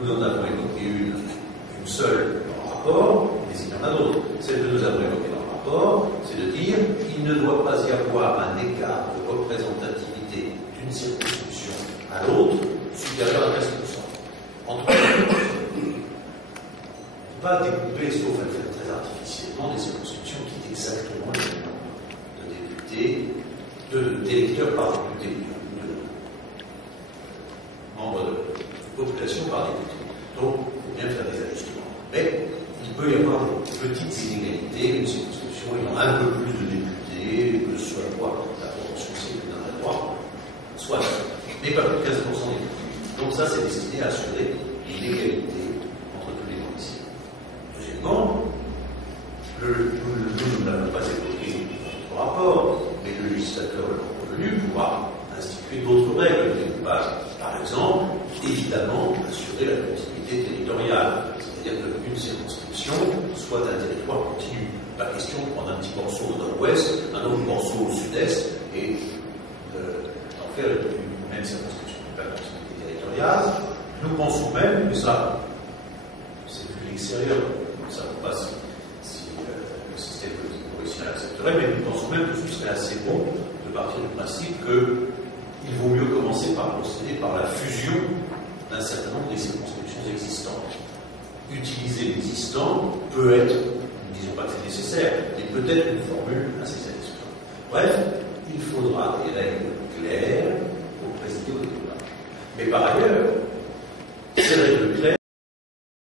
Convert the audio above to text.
Nous en avons évoqué une seule dans le rapport, mais il y en a d'autres. Celle que nous avons évoquée dans le rapport, c'est de dire qu'il ne doit pas y avoir un écart de représentativité d'une circonscription à l'autre supérieur à 15%. Entre pas découper, sauf à le faire très artificiellement, des circonscriptions qui est exactement le même nombre de députés, d'électeurs par député, de membres de population par député. Donc, il faut bien faire des ajustements. Mais il peut y avoir des petites inégalités, une circonscription ayant un peu plus de députés, que ce soit la proportion c'est d'un à droit, soit, mais pas plus de 15% des députés. Donc ça, c'est destiné à assurer l'égalité entre tous les candidats. Deuxièmement, nous n'avons pas évoqué notre rapport, mais le législateur le convenu pourra instituer d'autres règles de découpage. Par exemple, évidemment, assurer la continuité territoriale, c'est-à-dire qu'une circonscription soit un territoire continu. Pas question de prendre un petit morceau au nord-ouest, un autre morceau au sud-est, et d'en faire une même circonscription. Pas de continuité territoriale. Nous pensons même, mais ça, c'est vu de l'extérieur, nous ne savons pas si le système politique mauricien accepterait, mais nous pensons même que ce serait assez bon de partir du principe qu'il vaut mieux commencer par procéder par la fusion d'un certain nombre des circonscriptions existantes. Utiliser l'existant peut être, ne disons pas que c'est nécessaire, mais peut-être une formule assez satisfaisante. Bref, il faudra des règles claires pour présider au débat. Mais par ailleurs, ces règles claires